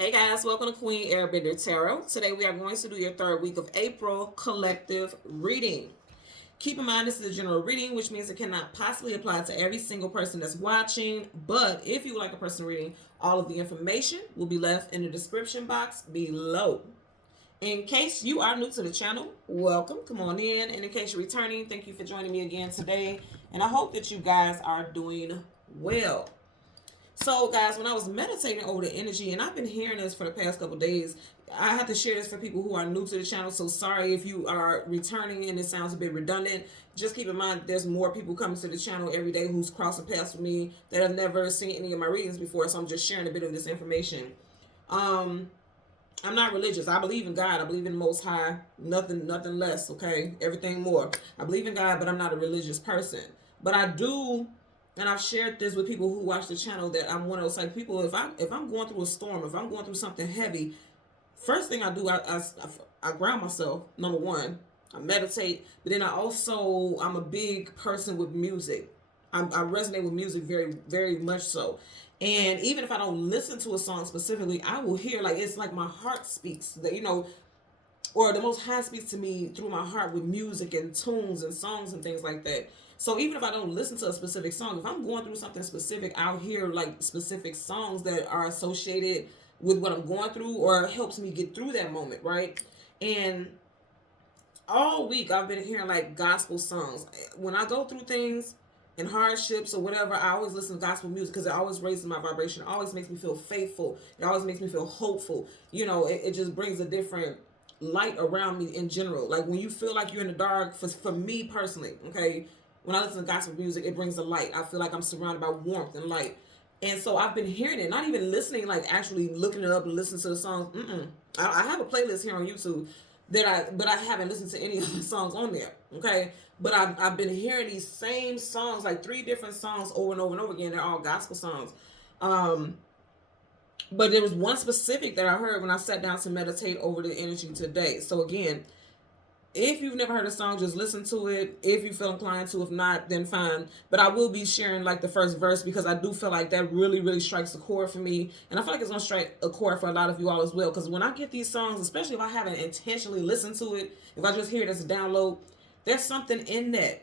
Hey guys, welcome to Queen Airbender Tarot. Today we are going to do your third week of April collective reading. Keep in mind this is a general reading, which means it cannot possibly apply to every single person that's watching. But if you would like a personal reading, all of the information will be left in the description box below. In case you are new to the channel, welcome. Come on in. And in case you're returning, thank you for joining me again today. And I hope that you guys are doing well. So, guys, when I was meditating over the energy, and I've been hearing this for the past couple days, I have to share this for people who are new to the channel. So, sorry if you are returning and it sounds a bit redundant. Just keep in mind there's more people coming to the channel every day who's crossing paths with me that have never seen any of my readings before. So, I'm just sharing a bit of this information. I'm not religious. I believe in God. I believe in the Most High. Nothing less. Okay, everything more. I believe in God, but I'm not a religious person. But I do. And I've shared this with people who watch the channel that I'm one of those type of people. If I'm going through a storm, if I'm going through something heavy, first thing I do, I ground myself. Number one, I meditate. But then I'm a big person with music. I resonate with music very, very much so. And even if I don't listen to a song specifically, I will hear, like, it's like my heart speaks. That, or the Most High speaks to me through my heart with music and tunes and songs and things like that. So even if I don't listen to a specific song, if I'm going through something specific, I'll hear like specific songs that are associated with what I'm going through or helps me get through that moment, right? And all week I've been hearing like gospel songs. When I go through things and hardships or whatever, I always listen to gospel music because it always raises my vibration. It always makes me feel faithful. It always makes me feel hopeful. It just brings a different light around me in general. Like when you feel like you're in the dark, for me personally, okay, when I listen to gospel music, it brings a light. I feel like I'm surrounded by warmth and light. And so I've been hearing it, not even listening, like actually looking it up and listening to the songs. I have a playlist here on YouTube but I haven't listened to any of the songs on there. Okay. But I've been hearing these same songs, like 3 different songs over and over and over again. They're all gospel songs. But there was one specific that I heard when I sat down to meditate over the energy today. So again, if you've never heard a song, just listen to it. If you feel inclined to, if not, then fine. But I will be sharing like the first verse because I do feel like that really, really strikes a chord for me. And I feel like it's going to strike a chord for a lot of you all as well. Because when I get these songs, especially if I haven't intentionally listened to it, if I just hear it as a download, there's something in that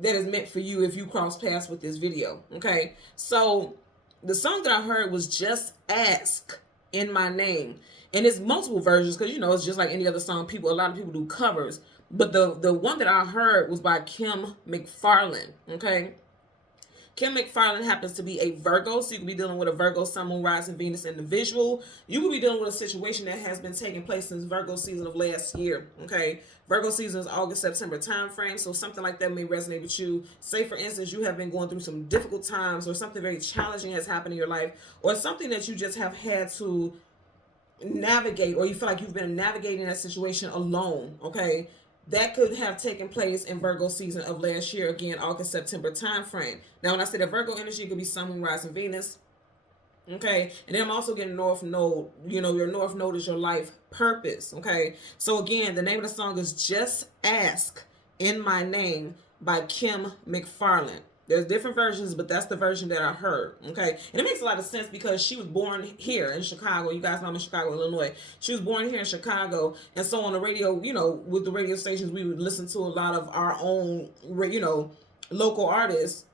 is meant for you if you cross paths with this video. Okay. So the song that I heard was Just Ask in My Name. And it's multiple versions because, it's just like any other song. A lot of people do covers. But the one that I heard was by Kim McFarlane, okay? Kim McFarlane happens to be a Virgo, so you could be dealing with a Virgo, Sun, Moon, Rising, Venus individual. You could be dealing with a situation that has been taking place since Virgo season of last year, okay? Virgo season is August, September time frame, so something like that may resonate with you. Say, for instance, you have been going through some difficult times or something very challenging has happened in your life or something that you just have had to navigate, or you feel like you've been navigating that situation alone, okay? That could have taken place in Virgo season of last year, again, August, September time frame. Now, when I say the Virgo energy, it could be Sun, Moon, Rising, Venus, okay? And then I'm also getting North Node. Your North Node is your life purpose, okay? So again, the name of the song is Just Ask in My Name by Kim McFarlane. There's different versions, but that's the version that I heard, okay? And it makes a lot of sense because she was born here in Chicago. You guys know I'm in Chicago, Illinois. She was born here in Chicago. And so on the radio, with the radio stations, we would listen to a lot of our own, local artists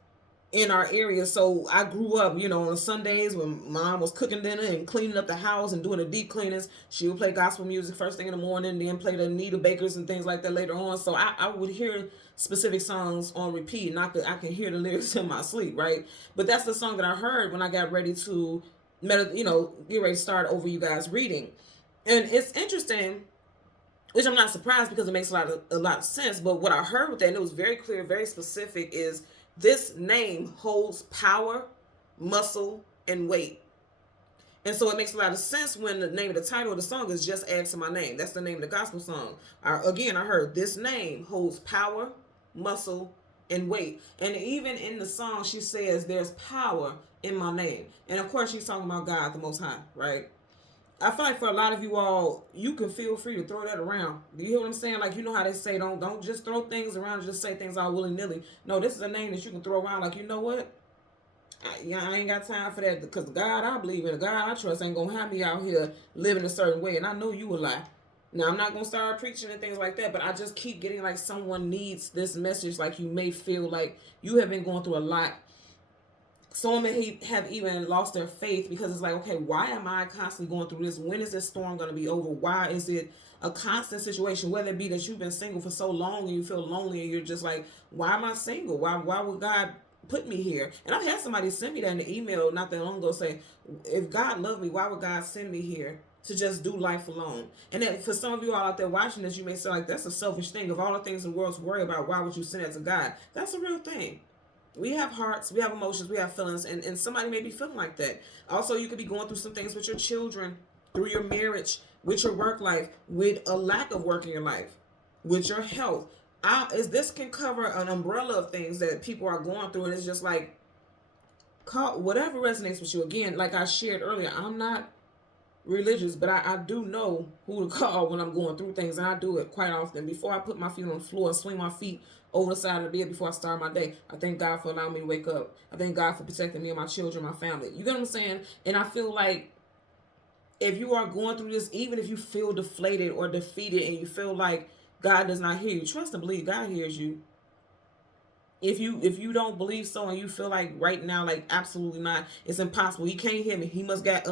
in our area. So I grew up, on Sundays when mom was cooking dinner and cleaning up the house and doing the deep cleanings. She would play gospel music first thing in the morning, then play the Anita Bakers and things like that later on. So I would hear specific songs on repeat, and I can hear the lyrics in my sleep, right? But that's the song that I heard when I got ready to get ready to start over you guys reading. And it's interesting, which I'm not surprised because it makes a lot of sense. But what I heard with that, and it was very clear, very specific, is this name holds power, muscle, and weight. And so it makes a lot of sense when the name of the title of the song is Just Ask in My Name. That's the name of the gospel song. I heard this name holds power, muscle, and weight. And even in the song, she says there's power in my name. And of course, she's talking about God, the Most High, right? I feel like for a lot of you all, you can feel free to throw that around. Do you hear what I'm saying? Like, how they say, don't just throw things around, just say things all willy-nilly. No, this is a name that you can throw around like, you know what? I ain't got time for that, because the God I believe in, the God I trust, ain't gonna have me out here living a certain way, and I know you a lie. Now, I'm not gonna start preaching and things like that, but I just keep getting like someone needs this message. Like, you may feel like you have been going through a lot. Someone may have even lost their faith, because it's like, okay, why am I constantly going through this? When is this storm going to be over? Why is it a constant situation? Whether it be that you've been single for so long and you feel lonely and you're just like, why am I single? Why would God put me here? And I've had somebody send me that in the email not that long ago, saying, if God loved me, why would God send me here to just do life alone? And then for some of you all out there watching this, you may say like, that's a selfish thing. Of all the things in the world to worry about, why would you send it to God? That's a real thing. We have hearts, we have emotions, we have feelings, and somebody may be feeling like that. Also, you could be going through some things with your children, through your marriage, with your work life, with a lack of work in your life, with your health. This can cover an umbrella of things that people are going through, and it's just like, whatever resonates with you. Again, like I shared earlier, I'm not religious, but I do know who to call when I'm going through things, and I do it quite often. Before I put my feet on the floor and swing my feet over the side of the bed before I start my day, I thank God for allowing me to wake up. I thank God for protecting me and my children, my family. You get what I'm saying? And I feel like if you are going through this, even if you feel deflated or defeated and you feel like God does not hear you, trust and believe God hears you. If you don't believe so, and you feel like right now, like absolutely not, it's impossible, he can't hear me, he must got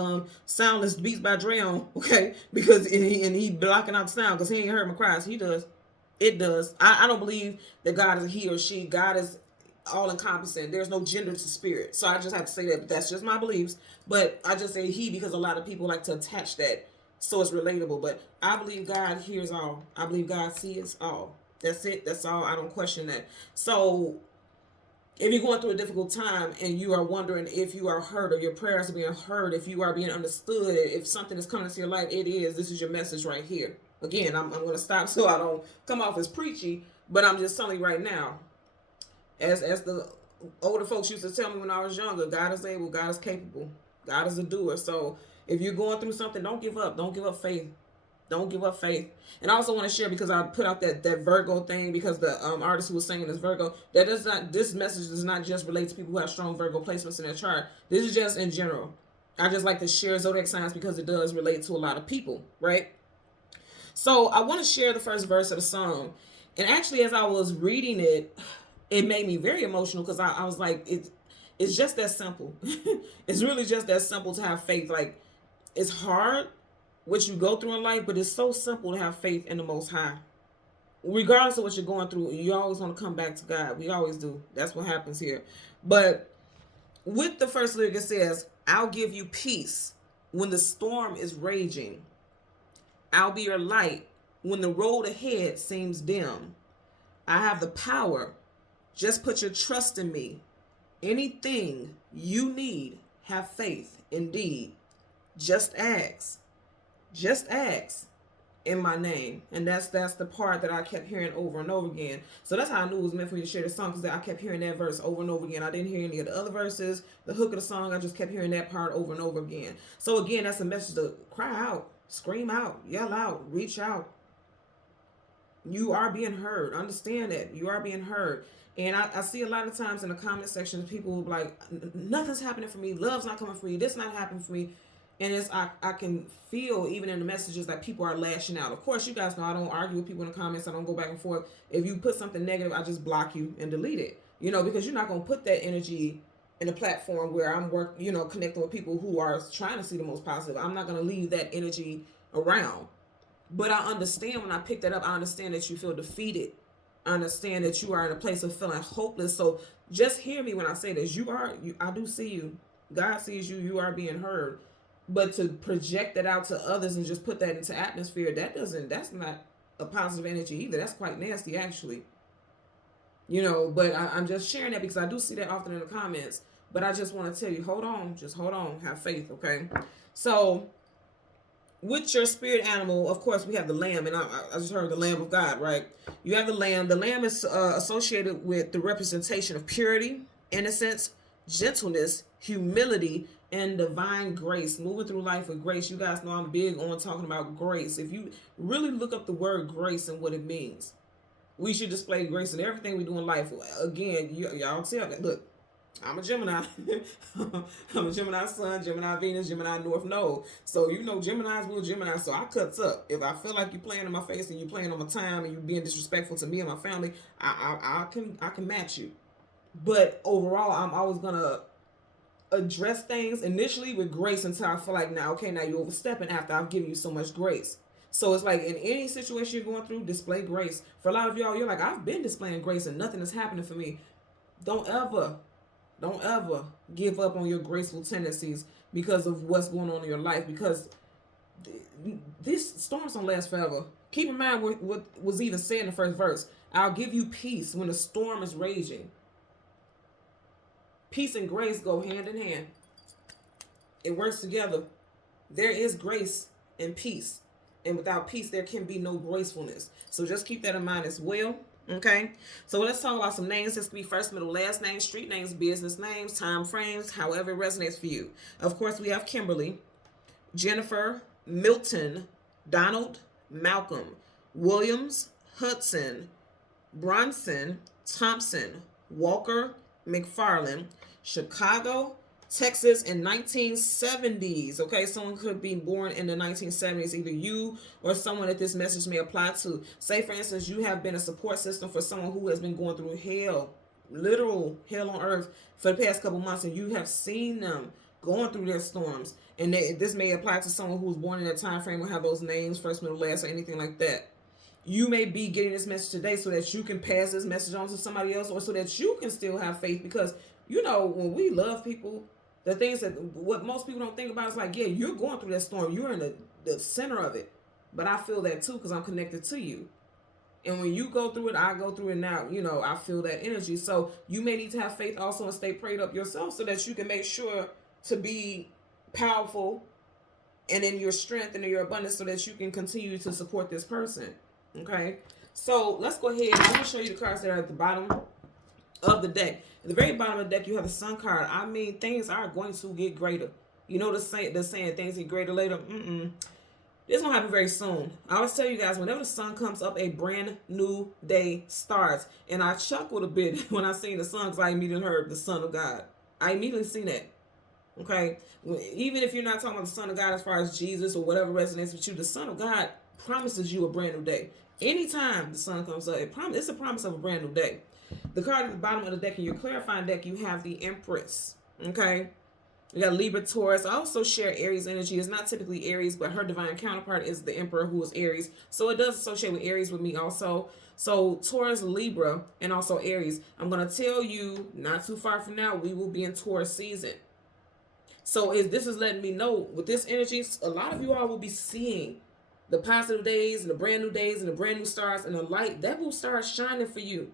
Soundless Beats by Dre on, okay, because he blocking out the sound because he ain't heard my cries. He does. It does. I don't believe that God is a he or she. God is all encompassing. There's no gender to spirit. So I just have to say that. But that's just my beliefs. But I just say he because a lot of people like to attach that so it's relatable. But I believe God hears all. I believe God sees all. That's it. That's all. I don't question that. So if you're going through a difficult time and you are wondering if you are heard or your prayers are being heard, if you are being understood, if something is coming into your life, it is. This is your message right here. Again, I'm going to stop so I don't come off as preachy, but I'm just telling you right now, as the older folks used to tell me when I was younger, God is able, God is capable, God is a doer. So if you're going through something, don't give up. Don't give up faith. Don't give up faith. And I also want to share, because I put out that Virgo thing, because the artist who was singing is Virgo. This message does not just relate to people who have strong Virgo placements in their chart. This is just in general. I just like to share zodiac signs because it does relate to a lot of people, right? So I want to share the first verse of the song. And actually, as I was reading it, it made me very emotional, because I was like, it's just that simple. It's really just that simple to have faith. Like, it's hard what you go through in life, but it's so simple to have faith in the Most High. Regardless of what you're going through, you always want to come back to God. We always do. That's what happens here. But with the first lyric, it says, I'll give you peace when the storm is raging. I'll be your light when the road ahead seems dim. I have the power. Just put your trust in me. Anything you need, have faith indeed. Just ask. Just ask in my name. And that's the part that I kept hearing over and over again. So that's how I knew it was meant for me to share this song, because I kept hearing that verse over and over again. I didn't hear any of the other verses. The hook of the song, I just kept hearing that part over and over again. So again, that's a message to cry out, scream out, yell out, reach out. You are being heard. Understand that. You are being heard. And I see a lot of times in the comment section, people will be like, nothing's happening for me. Love's not coming for me. This not happening for me. And I can feel even in the messages that people are lashing out. Of course, you guys know I don't argue with people in the comments. I don't go back and forth. If you put something negative, I just block you and delete it. Because you're not going to put that energy in a platform where I'm connecting with people who are trying to see the most positive. I'm not going to leave that energy around. But I understand when I pick that up, I understand that you feel defeated. I understand that you are in a place of feeling hopeless. So just hear me when I say this. I do see you. God sees you. You are being heard. But to project that out to others and just put that into atmosphere, that's not a positive energy either. That's quite nasty, actually. But I'm just sharing that because I do see that often in the comments. But I just want to tell you, hold on, have faith, okay? So with your spirit animal, of course, we have the lamb, and I just heard the Lamb of God, right? You have the lamb. The lamb is associated with the representation of purity, innocence, gentleness, humility, and divine grace. Moving through life with grace. You guys know I'm big on talking about grace. If you really look up the word grace and what it means, we should display grace in everything we do in life. Again, y'all tell me, look, I'm a Gemini. I'm a Gemini Sun, Gemini Venus, Gemini North Node. So you know Gemini's will Gemini. So I cuts up. If I feel like you're playing in my face and you're playing on my time and you're being disrespectful to me and my family, I can match you. But overall, I'm always gonna address things initially with grace until I feel like now, okay, now you're overstepping after I've given you so much grace. So it's like in any situation you're going through, display grace. For a lot of y'all, you're like, I've been displaying grace and nothing is happening for me. Don't ever, don't ever give up on your graceful tendencies because of what's going on in your life. Because this storms don't last forever. Keep in mind what was even said in the first verse. I'll give you peace when the storm is raging. Peace and grace go hand in hand. It works together. There is grace and peace. And without peace, there can be no gracefulness. So just keep that in mind as well. Okay? So let's talk about some names. This could be first, middle, last names, street names, business names, time frames, however it resonates for you. Of course, we have Kimberly, Jennifer, Milton, Donald, Malcolm, Williams, Hudson, Bronson, Thompson, Walker, McFarland, Chicago, Texas in 1970s. Okay, someone could be born in the 1970s, either you or someone that this message may apply to. Say, for instance, you have been a support system for someone who has been going through hell, literal hell on earth for the past couple months, and you have seen them going through their storms. And this may apply to someone who was born in that time frame or have those names, first, middle, last, or anything like that. You may be getting this message today so that you can pass this message on to somebody else, or so that you can still have faith. Because, you know, when we love people, the things that what most people don't think about is like, yeah, you're going through that storm. You're in the center of it. But I feel that too because I'm connected to you. And when you go through it, I go through it now. You know, I feel that energy. So you may need to have faith also and stay prayed up yourself so that you can make sure to be powerful and in your strength and in your abundance so that you can continue to support this person. Okay? So let's go ahead. I'm going to show you the cards that are at the bottom of the deck. At the very bottom of the deck, you have the Sun card. I mean, things are going to get greater. You know the saying things get greater later. This won't happen very soon. I always tell you guys, whenever the sun comes up, a brand new day starts. And I chuckled a bit when I seen the sun because I immediately heard the Son of God. I immediately seen that. Okay? Even if you're not talking about the Son of God as far as Jesus or whatever resonates with you, the Son of God promises you a brand new day. Anytime the sun comes up, it's a promise of a brand new day. The card at the bottom of the deck, in your clarifying deck, you have the Empress. Okay? You got Libra, Taurus. I also share Aries energy. It's not typically Aries, but her divine counterpart is the Emperor, who is Aries. So it does associate with Aries with me also. So Taurus, Libra, and also Aries. I'm going to tell you, not too far from now, we will be in Taurus season. So this is letting me know, with this energy, a lot of you all will be seeing the positive days and the brand new days and the brand new stars and the light that will start shining for you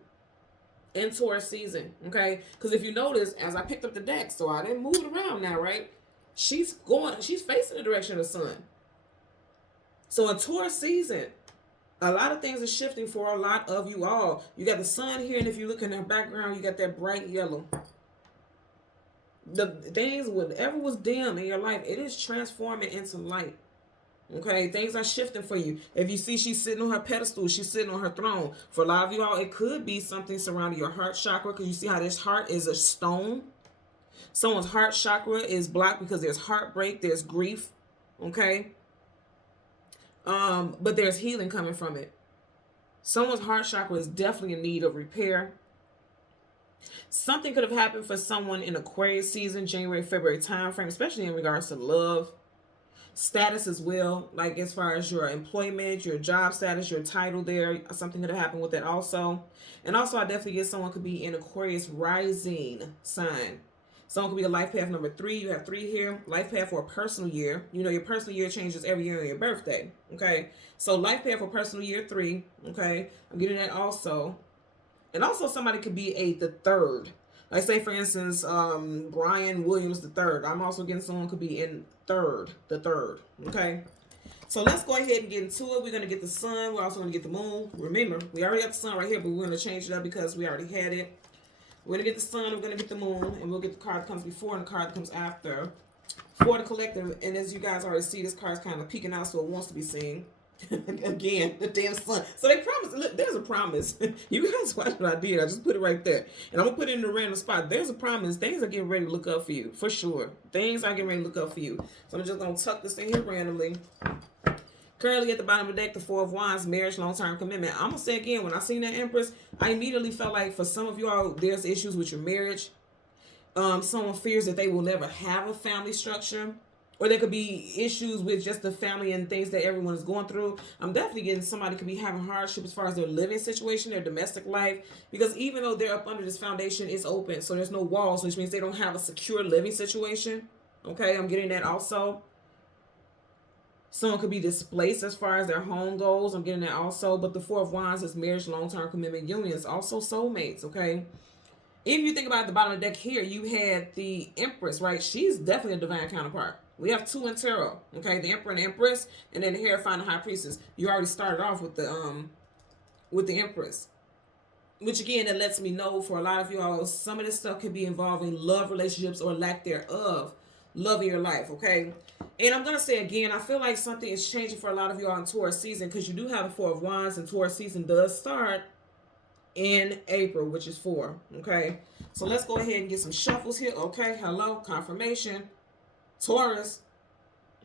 in Taurus season, okay? Because if you notice, as I picked up the deck, so I didn't move it around now, right? She's facing the direction of the sun. So in Taurus season, a lot of things are shifting for a lot of you all. You got the sun here, and if you look in the background, you got that bright yellow. The things, whatever was dim in your life, it is transforming into light. Okay, things are shifting for you. If you see she's sitting on her pedestal, she's sitting on her throne. For a lot of you all, it could be something surrounding your heart chakra, because you see how this heart is a stone. Someone's heart chakra is blocked because there's heartbreak, there's grief. Okay, but there's healing coming from it. Someone's heart chakra is definitely in need of repair. Something could have happened for someone in Aquarius season, January, February time frame, especially in regards to love. Status as well, like as far as your employment, your job status, your title there, something could have happened with that also. And also I definitely get someone could be in Aquarius rising sign. Someone could be a life path number 3. You have 3 here. Life path for a personal year. You know, your personal year changes every year on your birthday. Okay. So life path for personal year 3. Okay. I'm getting that also. And also somebody could be the third. Like say for instance, Brian Williams the third. I'm also getting someone could be in the third. Okay. So let's go ahead and get into it. We're going to get the sun. We're also going to get the moon. Remember, we already got the sun right here, but we're going to change it up because we already had it. We're going to get the sun. We're going to get the moon. And we'll get the card that comes before and the card that comes after. For the collective. And as you guys already see, this card is kind of peeking out, so it wants to be seen. Again, the damn sun. So they promised. Look, there's a promise. You guys watch what I did. I just put it right there, and I'm gonna put it in a random spot. There's a promise. Things are getting ready to look up for you, for sure. Things are getting ready to look up for you. So I'm just gonna tuck this in here randomly. Currently at the bottom of the deck, the Four of Wands, marriage, long-term commitment. I'm gonna say again, when I seen that Empress, I immediately felt like for some of you all, there's issues with your marriage. Someone fears that they will never have a family structure. Or there could be issues with just the family and things that everyone is going through. I'm definitely getting somebody could be having hardship as far as their living situation, their domestic life. Because even though they're up under this foundation, it's open. So there's no walls, which means they don't have a secure living situation. Okay, I'm getting that also. Someone could be displaced as far as their home goes. I'm getting that also. But the Four of Wands is marriage, long-term commitment, unions. Also soulmates, okay? If you think about the bottom of the deck here, you had the Empress, right? She's definitely a divine counterpart. We have two in tarot, okay? The Emperor and the Empress, and then the Hierophant and High Priestess. You already started off with the Empress. Which again, that lets me know for a lot of you all, some of this stuff could be involving love relationships or lack thereof. Love in your life, okay? And I'm going to say again, I feel like something is changing for a lot of you all in Taurus season because you do have a Four of Wands, and Taurus season does start in April, which is 4, okay? So let's go ahead and get some shuffles here, okay? Hello, confirmation. Taurus,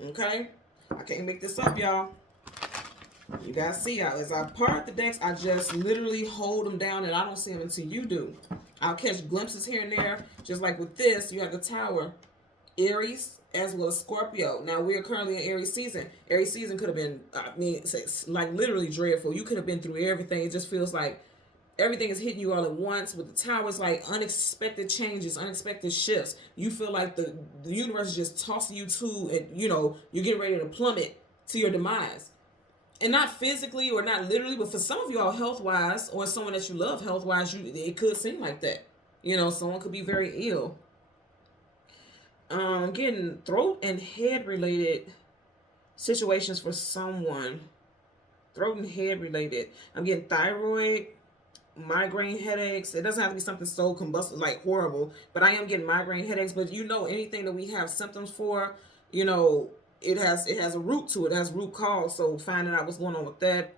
okay? I can't make this up, y'all. You guys see, as I part the decks, I just literally hold them down and I don't see them until you do. I'll catch glimpses here and there. Just like with this, you have the Tower, Aries, as well as Scorpio. Now, we're currently in Aries season. Aries season could have been, I mean, like literally dreadful. You could have been through everything. It just feels like everything is hitting you all at once. With the Tower, it's like unexpected changes, unexpected shifts. You feel like the universe is just tossing you to, and you know, you're getting ready to plummet to your demise. And not physically or not literally, but for some of y'all health-wise, or someone that you love health-wise, it could seem like that. You know, someone could be very ill. Getting throat and head related situations for someone. Throat and head related. I'm getting thyroid, migraine headaches. It doesn't have to be something so combustible, like horrible, but I am getting migraine headaches. But you know, anything that we have symptoms for, you know, it has a root to it. It has root cause. So finding out what's going on with that.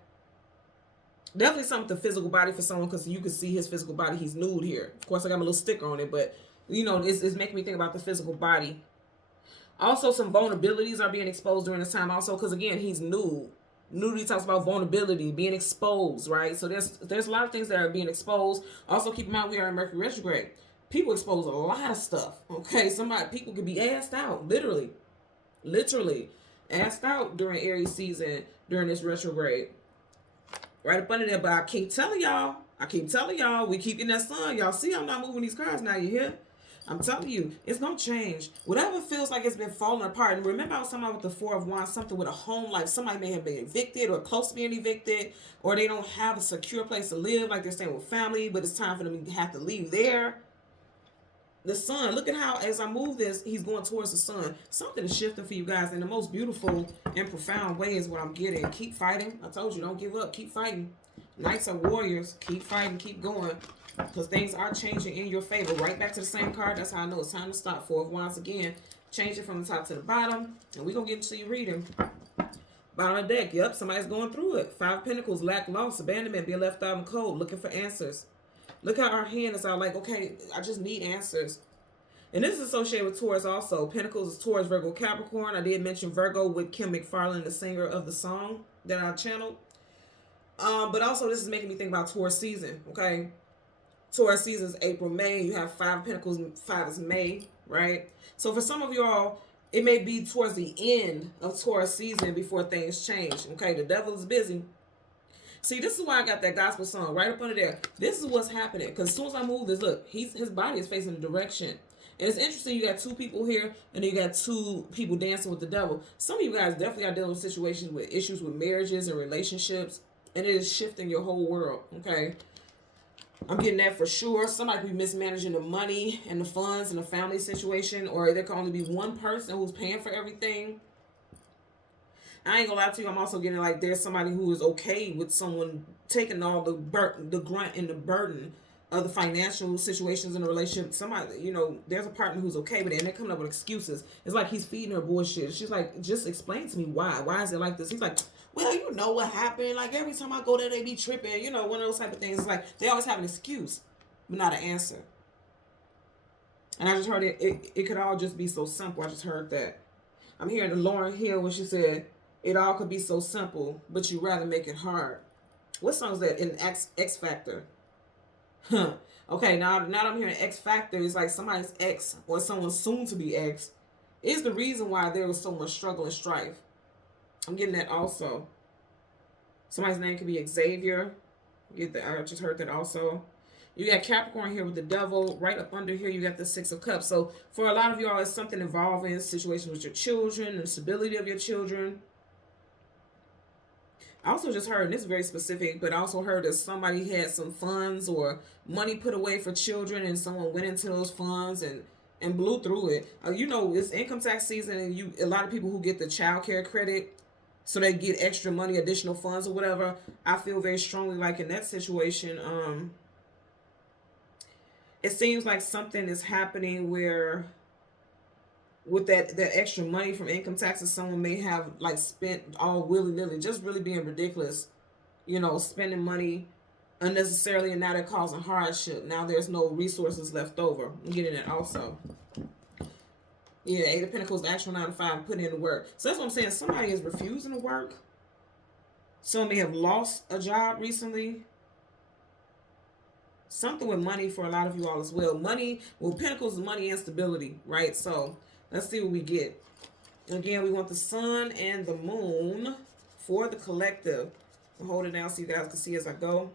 Definitely something with the physical body for someone, because you can see his physical body. He's nude here. Of course, I got my little sticker on it, but you know, it's making me think about the physical body. Also, some vulnerabilities are being exposed during this time. Also, because again, he's nude. Nudity talks about vulnerability, being exposed, right? So there's a lot of things that are being exposed. Also, keep in mind we are in Mercury retrograde. People expose a lot of stuff. Okay, people could be asked out, literally asked out during Aries season during this retrograde. Right up under there, but I keep telling y'all, we keep getting that sun. Y'all see, I'm not moving these cards now. You hear? I'm telling you, it's going to change. Whatever feels like it's been falling apart. And remember, I was talking about with the Four of Wands, something with a home life. Somebody may have been evicted or close to being evicted, or they don't have a secure place to live, like they're staying with family, but it's time for them to have to leave there. The sun, look at how, as I move this, he's going towards the sun. Something is shifting for you guys in the most beautiful and profound way is what I'm getting. Keep fighting. I told you, don't give up. Keep fighting. Knights are warriors. Keep fighting. Keep going. Because things are changing in your favor. Right back to the same card. That's how I know it's time to stop. Four of Wands again. Change it from the top to the bottom. And we're going to get into your reading. Bottom of the deck. Yep, somebody's going through it. Five of Pentacles. Lack, loss, abandonment. Being left out in cold. Looking for answers. Look how our hand is out like, okay, I just need answers. And this is associated with Taurus also. Pentacles is Taurus, Virgo, Capricorn. I did mention Virgo with Kim McFarlane, the singer of the song that I channeled. But also this is making me think about Taurus season, okay? Taurus season is April, May. You have Five of Pentacles, 5 is May, right? So for some of y'all, it may be towards the end of Taurus season before things change, okay? The devil is busy. See, this is why I got that gospel song right up under there. This is what's happening. Because as soon as I move this, look, his body is facing the direction. And it's interesting, you got two people here, and then you got two people dancing with the devil. Some of you guys definitely are dealing with situations with issues with marriages and relationships, and it is shifting your whole world, okay? I'm getting that for sure. Somebody could be mismanaging the money and the funds and the family situation, or there can only be one person who's paying for everything. I ain't gonna lie to you, I'm also getting like there's somebody who is okay with someone taking all the grunt and the burden of the financial situations in a relationship. Somebody, you know, there's a partner who's okay with it, and they're coming up with excuses. It's like he's feeding her bullshit. She's like, just explain to me why. Why is it like this? He's like, well, you know what happened. Like, every time I go there, they be tripping. You know, one of those type of things. It's like, they always have an excuse, but not an answer. And I just heard it could all just be so simple. I just heard that. I'm hearing the Lauryn Hill when she said, it all could be so simple, but you rather make it hard. What song is that? In X Factor. Huh. Okay, now that I'm hearing X Factor, it's like somebody's ex or someone's soon to be ex is the reason why there was so much struggle and strife. I'm getting that also. Somebody's name could be Xavier. Get that? I just heard that also. You got Capricorn here with the devil. Right up under here, you got the Six of Cups. So for a lot of y'all, it's something involving situations with your children, the stability of your children. I also just heard, and this is very specific, but I also heard that somebody had some funds or money put away for children, and someone went into those funds and blew through it. You know, it's income tax season, and a lot of people who get the child care credit, so they get extra money, additional funds or whatever. I feel very strongly like in that situation, it seems like something is happening where with that extra money from income taxes, someone may have like spent all willy-nilly, just really being ridiculous, you know, spending money unnecessarily, and now they're causing hardship. Now there's no resources left over. I'm getting it also. Yeah, Eight of Pentacles, actual 9 to 5, putting in the work. So that's what I'm saying. Somebody is refusing to work. Someone may have lost a job recently. Something with money for a lot of you all as well. Money, well, Pentacles is money and stability, right? So let's see what we get. Again, we want the sun and the moon for the collective. I'll hold it down so you guys can see as I go.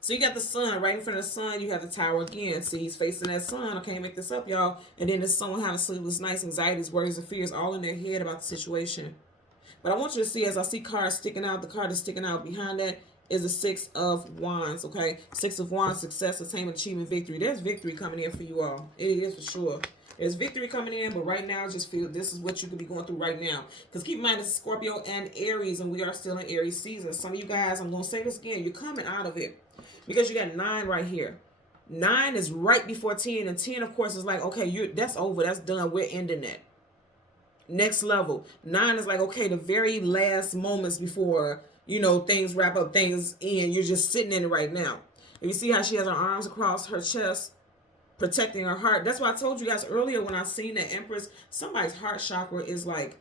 So you got the sun. Right in front of the sun, you have the tower again. See, he's facing that sun. I can't make this up, y'all. And then there's someone having sleepless nights, anxieties, worries, and fears all in their head about the situation. But I want you to see, as I see cards sticking out, the card that's sticking out behind that is the Six of Wands, okay? Six of Wands, success, attainment, achievement, victory. There's victory coming in for you all. It is for sure. There's victory coming in, but right now, just feel this is what you could be going through right now. Because keep in mind, it's Scorpio and Aries, and we are still in Aries season. Some of you guys, I'm going to say this again, you're coming out of it. Because you got 9 right here. 9 is right before 10, and 10, of course, is like, okay, that's over. That's done. We're ending that. Next level. 9 is like, okay, the very last moments before, you know, things wrap up, things end. You're just sitting in it right now. And you see how she has her arms across her chest, protecting her heart. That's why I told you guys earlier when I seen that Empress, somebody's heart chakra is like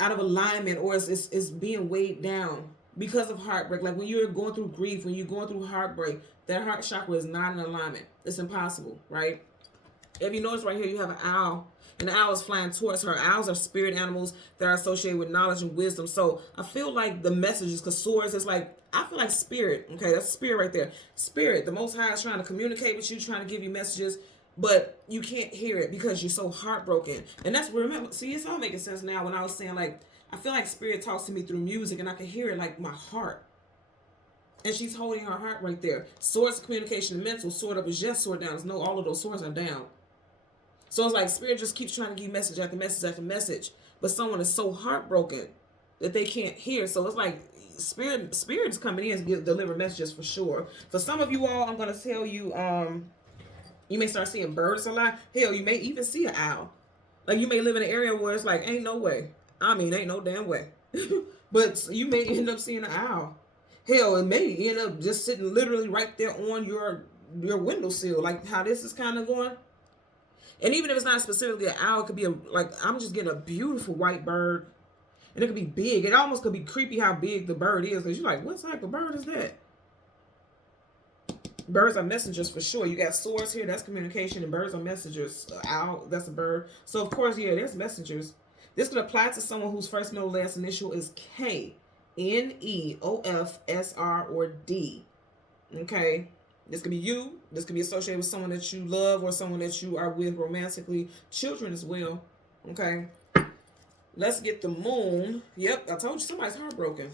out of alignment, or it's being weighed down because of heartbreak. Like when you're going through grief, when you're going through heartbreak, that heart chakra is not in alignment. It's impossible, right? If you notice right here, you have an owl. And the owl is flying towards her. Owls are spirit animals that are associated with knowledge and wisdom. So I feel like the messages, because swords is like, I feel like spirit. Okay, that's spirit right there. Spirit, the Most High is trying to communicate with you, trying to give you messages, but you can't hear it because you're so heartbroken. And that's, remember, see, it's all making sense now when I was saying, like, I feel like spirit talks to me through music and I can hear it like my heart. And she's holding her heart right there. Swords, communication, and mental. Sword up is yes, sword down. There's no, all of those swords are down. So it's like spirit just keeps trying to give you message after message after message. But someone is so heartbroken that they can't hear. So it's like spirit is coming in to deliver messages for sure. For some of you all, I'm going to tell you, you may start seeing birds a lot. Hell, you may even see an owl. Like you may live in an area where it's like, ain't no way. I mean, ain't no damn way. But you may end up seeing an owl. Hell, it may end up just sitting literally right there on your windowsill. Like how this is kind of going. And even if it's not specifically an owl, it could be I'm just getting a beautiful white bird. And it could be big. It almost could be creepy how big the bird is. Because you're like, what type of bird is that? Birds are messengers for sure. You got swords here. That's communication. And birds are messengers. Owl, that's a bird. So, of course, yeah, there's messengers. This could apply to someone whose first, middle, last initial is K, N, E, O, F, S, R, or D. Okay? This could be you. This could be associated with someone that you love or someone that you are with romantically. Children as well. Okay. Let's get the moon. Yep, I told you somebody's heartbroken.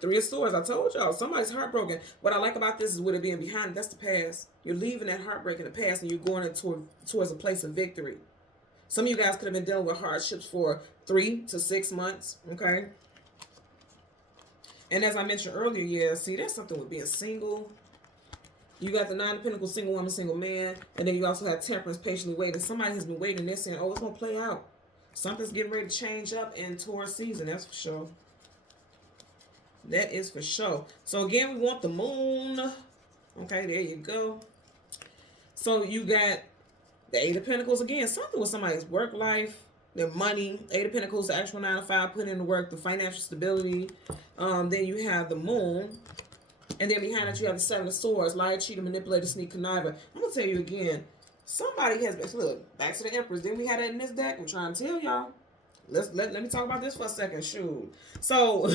3 of Swords. I told y'all somebody's heartbroken. What I like about this is with it being behind it, that's the past. You're leaving that heartbreak in the past and you're going towards a place of victory. Some of you guys could have been dealing with hardships for 3 to 6 months. Okay. And as I mentioned earlier, yeah, see, there's something with being single. You got the 9 of Pentacles, single woman, single man. And then you also have Temperance, patiently waiting. Somebody has been waiting. They're saying, oh, it's going to play out. Something's getting ready to change up in Taurus season. That's for sure. That is for sure. So again, we want the moon. Okay, there you go. So you got the Eight of Pentacles again. Something with somebody's work life, their money. Eight of Pentacles, the actual 9 to 5, put in the work, the financial stability. Then you have the moon. And then behind it, you have the Seven of Swords, liar, cheater, manipulator, sneak, conniver. I'm going to tell you again. Somebody has been, look, back to the Empress. Then we had that in this deck. I'm trying to tell y'all. Let me talk about this for a second. Shoot. So,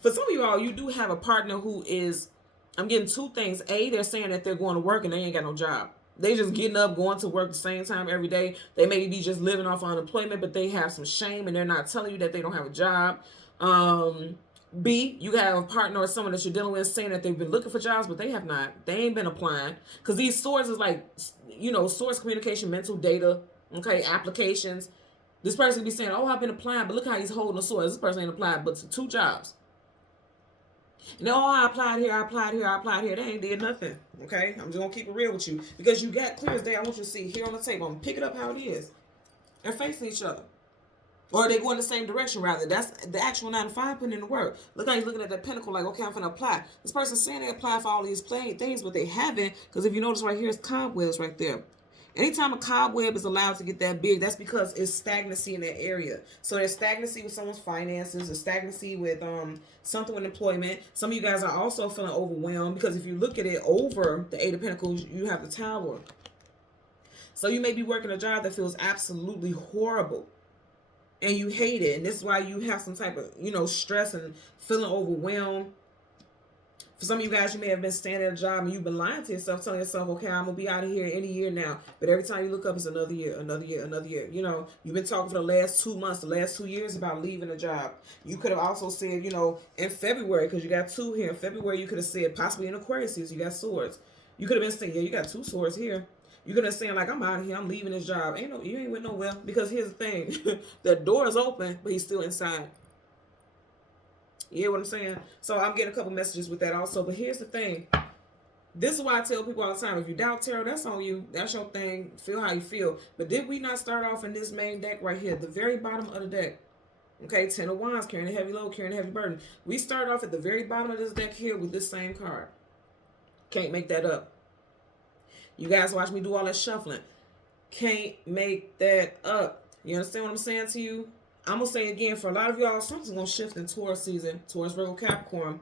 for some of you all, you do have a partner who is, I'm getting two things. A, they're saying that they're going to work and they ain't got no job. They just getting up, going to work the same time every day. They may be just living off unemployment, but they have some shame and they're not telling you that they don't have a job. B, you have a partner or someone that you're dealing with saying that they've been looking for jobs, but they have not. They ain't been applying. Because these swords is like, you know, source communication, mental data, okay, applications. This person can be saying, oh, I've been applying, but look how he's holding a sword. This person ain't applied but to 2 jobs. And oh, I applied here, I applied here, I applied here. They ain't did nothing, okay? I'm just going to keep it real with you. Because you got clear as day. I want you to see here on the table. I'm going to pick it up how it is. They're facing each other. Or they go in the same direction, rather. That's the actual 9 to 5 putting in the work. Look how he's looking at that pentacle like, okay, I'm going to apply. This person's saying they apply for all these things, but they haven't. Because if you notice right here, it's cobwebs right there. Anytime a cobweb is allowed to get that big, that's because it's stagnancy in that area. So there's stagnancy with someone's finances, there's stagnancy with something with employment. Some of you guys are also feeling overwhelmed because if you look at it over the 8 of Pentacles, you have the Tower. So you may be working a job that feels absolutely horrible. And you hate it. And this is why you have some type of, you know, stress and feeling overwhelmed. For some of you guys, you may have been standing at a job and you've been lying to yourself, telling yourself, okay, I'm going to be out of here any year now. But every time you look up, it's another year, another year, another year. You know, you've been talking for the last 2 months, the last 2 years about leaving a job. You could have also said, you know, in February, because you got 2 here. In February, you could have said, possibly in Aquarius, you got swords. You could have been saying, yeah, you got 2 swords here. You could have saying, like, I'm out of here, I'm leaving this job. You ain't went nowhere. Because here's the thing. The door is open, but he's still inside. You hear what I'm saying? So I'm getting a couple messages with that also. But here's the thing. This is why I tell people all the time, if you doubt tarot, that's on you. That's your thing. Feel how you feel. But did we not start off in this main deck right here, the very bottom of the deck? Okay, 10 of Wands, carrying a heavy load, carrying a heavy burden. We start off at the very bottom of this deck here with this same card. Can't make that up. You guys watch me do all that shuffling. Can't make that up. You understand what I'm saying to you? I'm going to say again, for a lot of y'all, something's going to shift in Taurus season. Taurus, Virgo, Capricorn.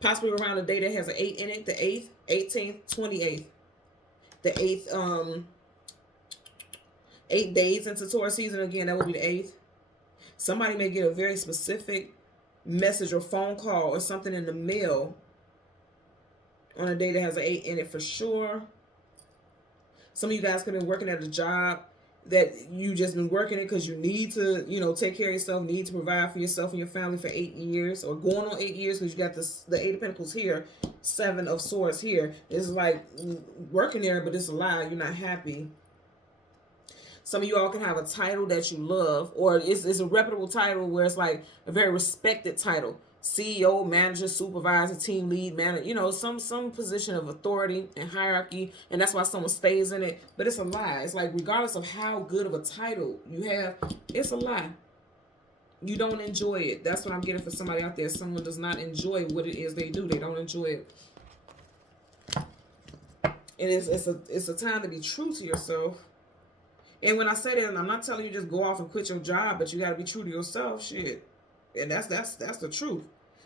Possibly around a day that has an 8 in it. The 8th, 18th, 28th. The 8th, 8 days into Taurus season. Again, that will be the 8th. Somebody may get a very specific message or phone call or something in the mail on a day that has an 8 in it for sure. Some of you guys could have been working at a job that you just been working it because you need to, you know, take care of yourself, need to provide for yourself and your family for 8 years, or going on 8 years because you got this, the 8 of Pentacles here, 7 of Swords here. It's like working there, but it's a lie. You're not happy. Some of you all can have a title that you love, or it's a reputable title where it's like a very respected title. CEO, manager, supervisor, team lead, manager, you know, some position of authority and hierarchy, and that's why someone stays in it. But it's a lie. It's like regardless of how good of a title you have, it's a lie. You don't enjoy it. That's what I'm getting for somebody out there. Someone does not enjoy what it is they do. They don't enjoy it. And it's a time to be true to yourself. And when I say that, I'm not telling you just go off and quit your job, but you got to be true to yourself. Shit. And that's the truth.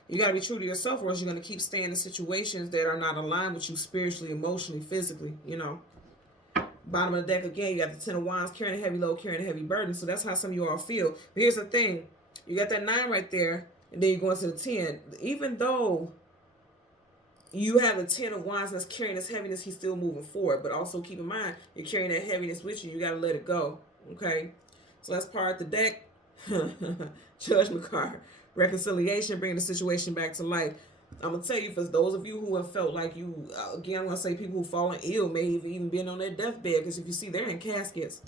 You got to be true to yourself, or else you're going to keep staying in situations that are not aligned with you spiritually, emotionally, physically, you know. Bottom of the deck again, you got the 10 of Wands, carrying a heavy load, carrying a heavy burden. So that's how some of you all feel. But here's the thing. You got that 9 right there, and then you go into the 10. Even though you have the 10 of Wands that's carrying this heaviness, he's still moving forward. But also keep in mind, you're carrying that heaviness with you. You got to let it go, okay? So that's part of the deck. Judgment card, reconciliation, bringing the situation back to life. I'm gonna tell you, for those of you who have felt like you, again, I'm gonna say people who fallen ill may have even been on their deathbed, because if you see, they're in caskets.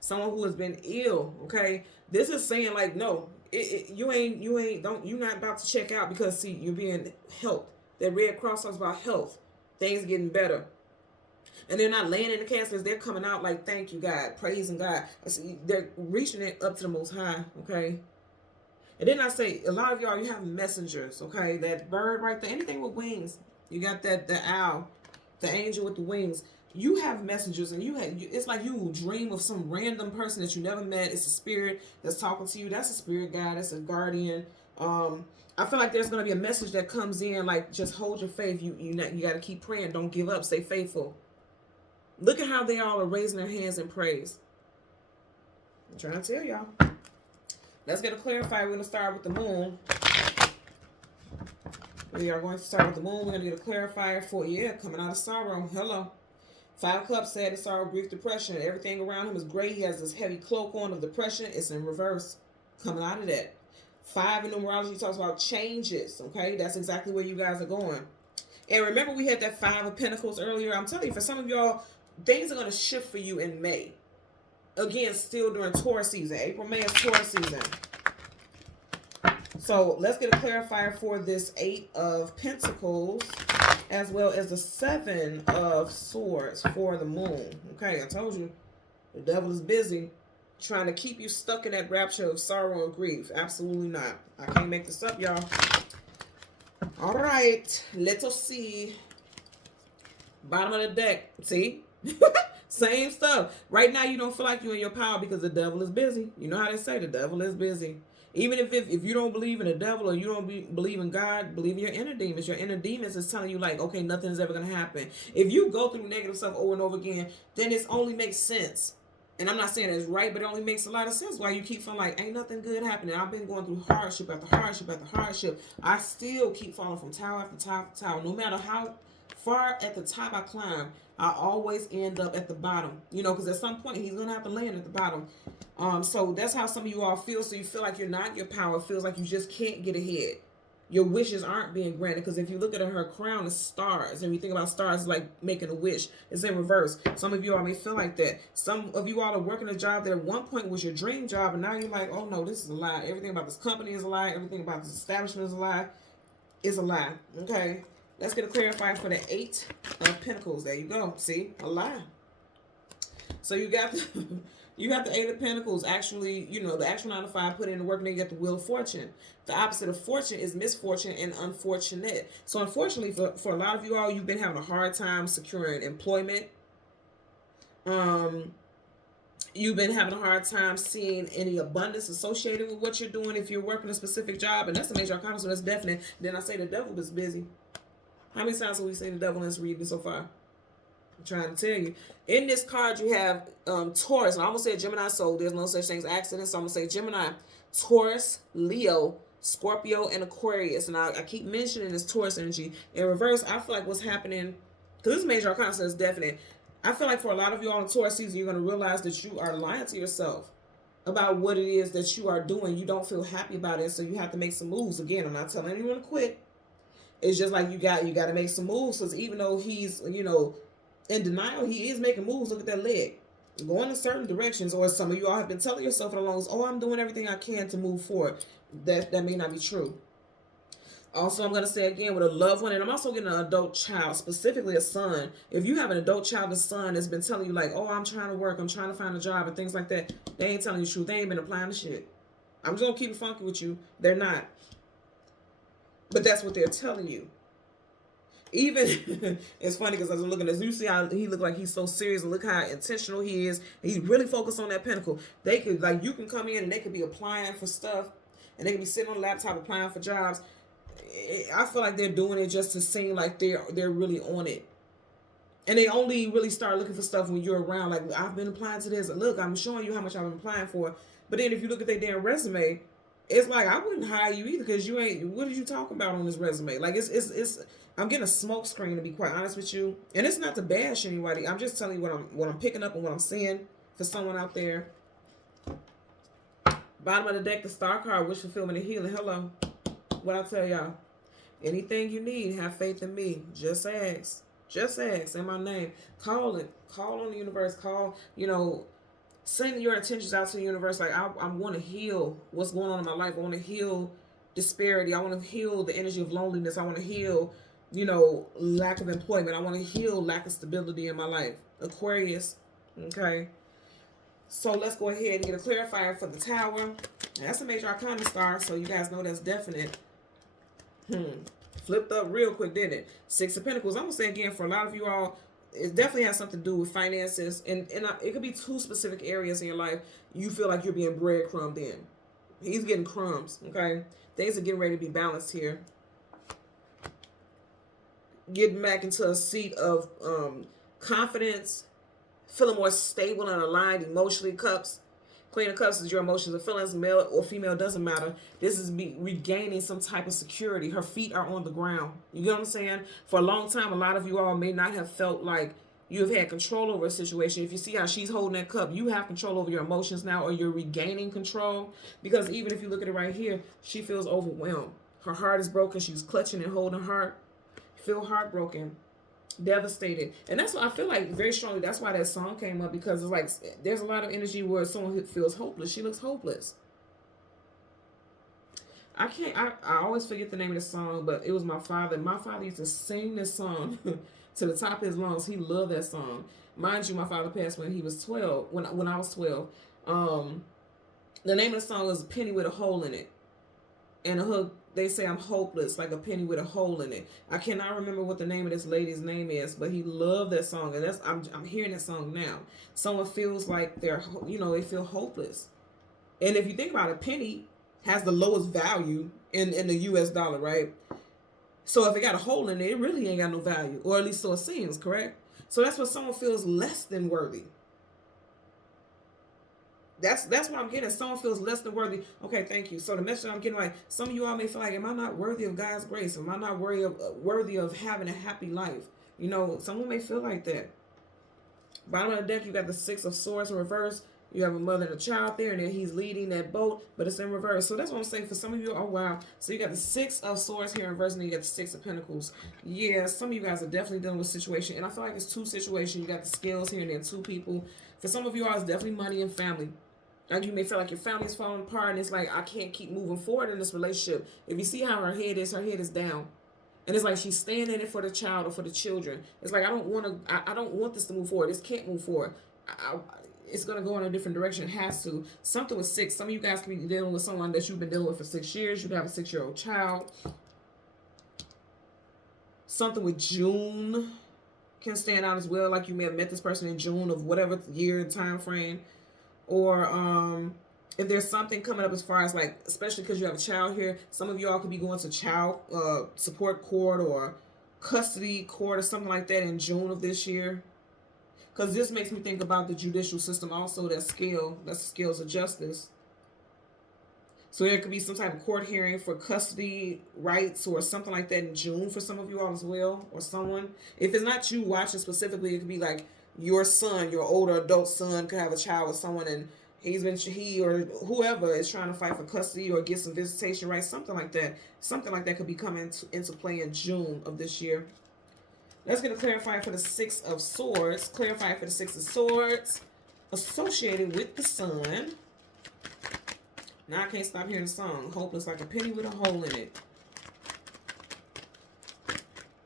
Someone who has been ill, okay, this is saying like, no, you're not about to check out, because see, you're being helped. That red cross talks about health, things getting better. And they're not laying in the caskets. They're coming out like, thank you, God, praising God. They're reaching it up to the Most High, okay? And then I say, a lot of y'all, you have messengers, okay? That bird right there, anything with wings. You got the owl, the angel with the wings. You have messengers, and it's like you dream of some random person that you never met. It's a spirit that's talking to you. That's a spirit guide. That's a guardian. I feel like there's going to be a message that comes in, like, just hold your faith. You got to keep praying. Don't give up. Stay faithful. Look at how they all are raising their hands in praise. I'm trying to tell y'all. Let's get a clarifier. We're going to start with the moon. We are going to start with the moon. We're going to get a clarifier for, coming out of sorrow. Hello. 5 of Cups, sadness, sorrow, grief, depression. Everything around him is gray. He has this heavy cloak on of depression. It's in reverse. Coming out of that. 5 in numerology talks about changes. Okay, that's exactly where you guys are going. And remember, we had that 5 of Pentacles earlier. I'm telling you, for some of y'all, things are going to shift for you in May. Again, still during Taurus season. April, May is Taurus season. So let's get a clarifier for this 8 of Pentacles, as well as the 7 of Swords for the moon. Okay, I told you, the devil is busy trying to keep you stuck in that rapture of sorrow and grief. Absolutely not. I can't make this up, y'all. All right, let's see. Bottom of the deck. See? Same stuff. Right now, you don't feel like you're in your power because the devil is busy. You know how they say the devil is busy. Even if you don't believe in the devil or you don't believe in God, believe in your inner demons. Your inner demons is telling you, like, okay, nothing's ever going to happen. If you go through negative stuff over and over again, then it only makes sense. And I'm not saying it's right, but it only makes a lot of sense why you keep feeling like ain't nothing good happening. I've been going through hardship after hardship after hardship. I still keep falling from tower after tower after tower. No matter how far at the top I climb, I always end up at the bottom. You know, because at some point he's going to have to land at the bottom. So that's how some of you all feel. So you feel like you're not in your power. It feels like you just can't get ahead. Your wishes aren't being granted, because if you look at her crown, it's stars. And you think about stars, it's like making a wish. It's in reverse. Some of you all may feel like that. Some of you all are working a job that at one point was your dream job, and now you're like, oh no, this is a lie. Everything about this company is a lie. Everything about this establishment is a lie. It's a lie. Okay. Let's get a clarifier for the 8 of Pentacles. There you go. See? A lie. So you got you got the 8 of Pentacles. Actually, you know, the actual 9 to 5, put in the work, and then you got the Wheel of Fortune. The opposite of fortune is misfortune and unfortunate. So unfortunately, for a lot of you all, you've been having a hard time securing employment. You've been having a hard time seeing any abundance associated with what you're doing if you're working a specific job. And that's the major arcana, so that's definite. Then I say the devil is busy. How many times have we seen the devil in this reading so far? I'm trying to tell you. In this card, you have Taurus. And I almost said Gemini, so there's no such thing as accidents. So I'm going to say Gemini, Taurus, Leo, Scorpio, and Aquarius. And I keep mentioning this Taurus energy. In reverse, I feel like what's happening, because this major arcana is definite. I feel like for a lot of you all in Taurus season, you're going to realize that you are lying to yourself about what it is that you are doing. You don't feel happy about it, so you have to make some moves. Again, I'm not telling anyone to quit. It's just like you got to make some moves, because even though he's, you know, in denial, he is making moves. Look at that leg. Going in certain directions, or some of you all have been telling yourself for the longest, oh, I'm doing everything I can to move forward. That may not be true. Also, I'm going to say again with a loved one, and I'm also getting an adult child, specifically a son. If you have an adult child, a son that's been telling you like, oh, I'm trying to work, I'm trying to find a job and things like that, they ain't telling you the truth. They ain't been applying the shit. I'm just going to keep it funky with you. They're not. But that's what they're telling you. Even, it's funny because as I'm looking at this, you see how he look like he's so serious, and look how intentional he is. He's really focused on that pentacle. They could, like, you can come in and they could be applying for stuff, and they could be sitting on the laptop applying for jobs. I feel like they're doing it just to seem like they're really on it. And they only really start looking for stuff when you're around. Like, I've been applying to this. Look, I'm showing you how much I've been applying for. But then if you look at their damn resume, it's like, I wouldn't hire you either, because you ain't, what are you talking about on this resume? Like, it's I'm getting a smoke screen, to be quite honest with you. And it's not to bash anybody. I'm just telling you what I'm picking up and what I'm seeing for someone out there. Bottom of the deck, the Star card, wish fulfillment and healing. Hello. What I tell y'all? Anything you need, have faith in me. Just ask. Just ask in my name. Call it. Call on the universe. Call, you know, send your intentions out to the universe. Like, I want to heal what's going on in my life. I want to heal disparity. I want to heal the energy of loneliness. I want to heal, lack of employment. I want to heal lack of stability in my life. Aquarius. Okay. So let's go ahead and get a clarifier for the Tower. That's a major arcana star, so you guys know that's definite. Flipped up real quick, didn't it? Six of Pentacles. I'm going to say again, for a lot of you all, it definitely has something to do with finances. And it could be two specific areas in your life you feel like you're being breadcrumbed in. He's getting crumbs, okay? Things are getting ready to be balanced here. Getting back into a seat of confidence, feeling more stable and aligned emotionally. Cups. Queen of Cups is your emotions and feelings, male or female, doesn't matter. This is regaining some type of security. Her feet are on the ground. You get what I'm saying? For a long time, a lot of you all may not have felt like you have had control over a situation. If you see how she's holding that cup, you have control over your emotions now, or you're regaining control. Because even if you look at it right here, she feels overwhelmed. Her heart is broken. She's clutching and holding her heart. Feel heartbroken. Devastated. And that's why I feel like very strongly that's why that song came up, because it's like there's a lot of energy where someone feels hopeless. She looks hopeless. I always forget the name of the song, but it was my father. My father used to sing this song to the top of his lungs. He loved that song. Mind you, my father passed when he was 12, when I was 12. The name of the song was Penny with a Hole in It. And the hook, they say I'm hopeless, like a penny with a hole in it. I cannot remember what the name of this lady's name is, but he loved that song, and I'm hearing that song now. Someone feels like they feel hopeless. And if you think about it, penny has the lowest value in the US dollar, right? So if it got a hole in it, it really ain't got no value, or at least so it seems, correct? So that's what someone feels less than worthy. That's what I'm getting. Someone feels less than worthy. Okay, thank you. So the message I'm getting, like, some of you all may feel like, am I not worthy of God's grace? Am I not worthy of having a happy life? Someone may feel like that. Bottom of the deck, you got the Six of Swords in reverse. You have a mother and a child there, and then he's leading that boat, but it's in reverse. So that's what I'm saying for some of you. Oh, wow. So you got the Six of Swords here in reverse, and then you got the Six of Pentacles. Yeah, some of you guys are definitely dealing with a situation, and I feel like it's two situations. You got the scales here, and then two people. For some of you all, it's definitely money and family. Like, you may feel like your family is falling apart, and it's like, I can't keep moving forward in this relationship. If you see how her head is down. And it's like she's staying in it for the child or for the children. It's like, I don't want this to move forward. This can't move forward. It's going to go in a different direction. It has to. Something with six. Some of you guys can be dealing with someone that you've been dealing with for 6 years. You can have a 6-year-old child. Something with June can stand out as well. Like, you may have met this person in June of whatever year and time frame. Or if there's something coming up as far as, like, especially because you have a child here, some of y'all could be going to child support court or custody court or something like that in June of this year. Because this makes me think about the judicial system also, that's the scales of justice. So there could be some type of court hearing for custody rights or something like that in June for some of you all as well, or someone. If it's not you watching specifically, it could be like your son, your older adult son could have a child with someone, and he or whoever is trying to fight for custody or get some visitation rights, something like that. Something like that could be coming into play in June of this year. Let's get a clarifier for the Six of Swords. Clarifier for the Six of Swords associated with the Sun. Now I can't stop hearing the song. Hopeless like a penny with a hole in it.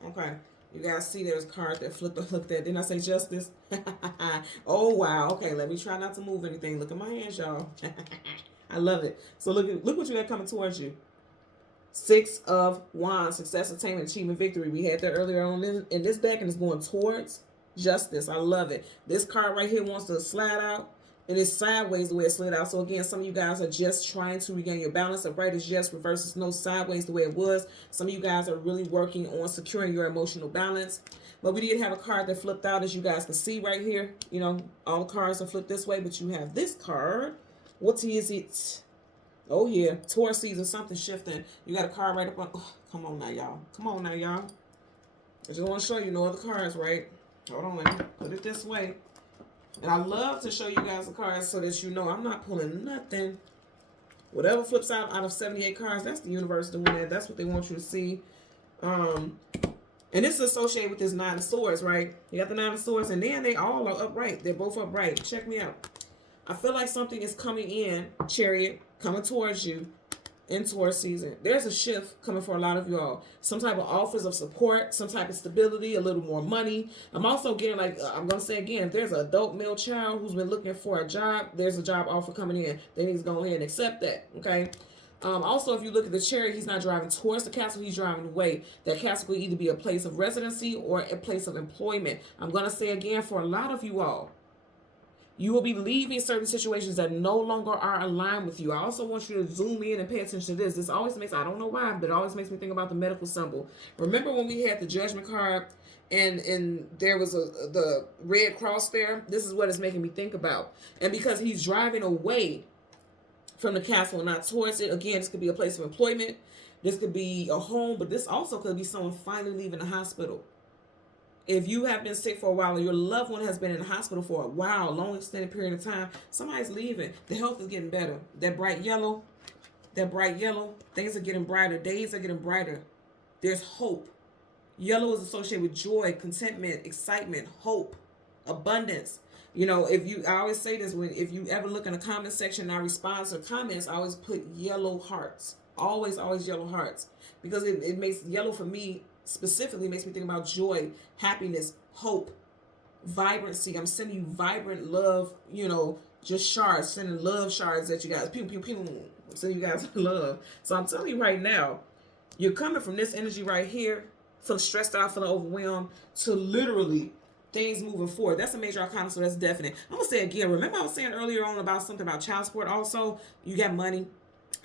Okay. You guys see there's a card that flipped that. Didn't I say justice? Oh, wow. Okay, let me try not to move anything. Look at my hands, y'all. I love it. So look what you got coming towards you. Six of Wands. Success, attainment, achievement, victory. We had that earlier on in this deck, and it's going towards justice. I love it. This card right here wants to slide out. And it's sideways the way it slid out. So again, some of you guys are just trying to regain your balance. Upright is yes, reverse is no, sideways the way it was. Some of you guys are really working on securing your emotional balance. But we did have a card that flipped out, as you guys can see right here. All the cards are flipped this way, but you have this card. What is it? Oh yeah, Taurus season, something shifting. You got a card right up on. Oh, come on now, y'all. Come on now, y'all. I just want to show you no other cards, right? Hold on, let me put it this way. And I love to show you guys the cards so that you know I'm not pulling nothing. Whatever flips out of 78 cards, that's the universe doing that. That's what they want you to see. And this is associated with this Nine of Swords, right? You got the Nine of Swords, and then they all are upright. They're both upright. Check me out. I feel like something is coming in, Chariot, coming towards you. in Taurus season. There's a shift coming for a lot of y'all. Some type of offers of support, some type of stability, a little more money. I'm also getting, like, I'm going to say again, if there's an adult male child who's been looking for a job, there's a job offer coming in. They need to go ahead and accept that, okay? Also, if you look at the Chariot, he's not driving towards the castle, he's driving away. That castle could either be a place of residency or a place of employment. I'm going to say again, for a lot of you all, you will be leaving certain situations that no longer are aligned with you. I also want you to zoom in and pay attention to this. This always makes, I don't know why, but it always makes me think about the medical symbol. Remember when we had the judgment card and there was the red cross there? This is what it's making me think about. And because he's driving away from the castle and not towards it, again, this could be a place of employment. This could be a home, but this also could be someone finally leaving the hospital. If you have been sick for a while or your loved one has been in the hospital for a while, long extended period of time, somebody's leaving. The health is getting better. That bright yellow, things are getting brighter. Days are getting brighter. There's hope. Yellow is associated with joy, contentment, excitement, hope, abundance. You know, I always say this, if you ever look in the comment section and I respond to comments, I always put yellow hearts. Always yellow hearts. Because it makes yellow, for me specifically, makes me think about joy, happiness, hope, vibrancy. I'm sending you vibrant love, just shards, sending love shards at you guys. Pew, pew, pew. I'm sending you guys love. So I'm telling you right now, you're coming from this energy right here, feeling stressed out, feeling overwhelmed, to literally things moving forward. That's a major arcana, so that's definite. I'm going to say again, remember I was saying earlier on about something about child support also? You got money.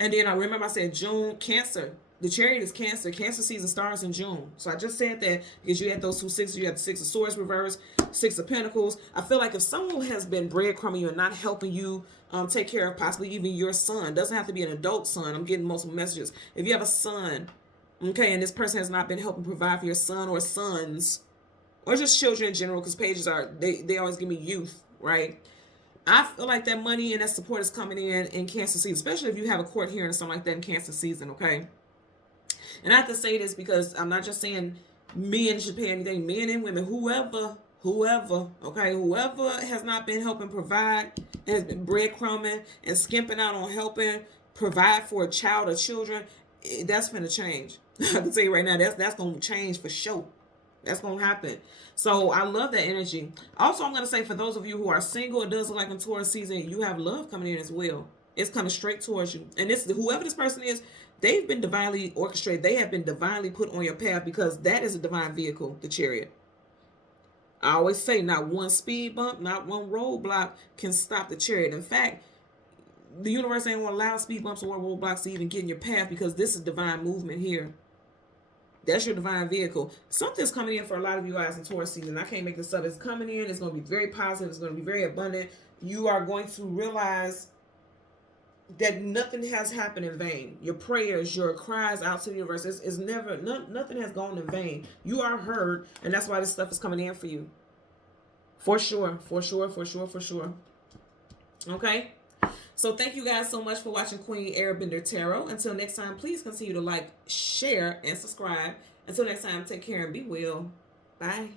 And then I remember I said June, Cancer. The Chariot is Cancer. Cancer season starts in June. So I just said that because you had those 2 sixes. You had the 6 of Swords reversed, 6 of Pentacles. I feel like if someone has been breadcrumbing you and not helping you take care of possibly even your son, doesn't have to be an adult son. I'm getting multiple messages. If you have a son, okay, and this person has not been helping provide for your son or sons, or just children in general, because pages they always give me youth, right? I feel like that money and that support is coming in Cancer season, especially if you have a court hearing or something like that in Cancer season, okay? And I have to say this because I'm not just saying men should pay anything, men and women, whoever, okay, whoever has not been helping provide, has been breadcrumbing and skimping out on helping provide for a child or children, that's going to change. I can tell you right now, that's going to change for sure. That's going to happen. So I love that energy. Also, I'm going to say for those of you who are single, it does look like in Taurus season, you have love coming in as well. It's coming straight towards you. And whoever this person is, they've been divinely orchestrated. They have been divinely put on your path because that is a divine vehicle, the Chariot. I always say not one speed bump, not one roadblock can stop the Chariot. In fact, the universe ain't going to allow speed bumps or roadblocks to even get in your path because this is divine movement here. That's your divine vehicle. Something's coming in for a lot of you guys in Taurus season. I can't make this up. It's coming in. It's going to be very positive. It's going to be very abundant. You are going to realize that nothing has happened in vain. Your prayers, your cries out to the universe, is never, nothing has gone in vain. You are heard, and that's why this stuff is coming in for you. For sure. Okay? So thank you guys so much for watching Queen Airbender Tarot. Until next time, please continue to like, share, and subscribe. Until next time, take care and be well. Bye.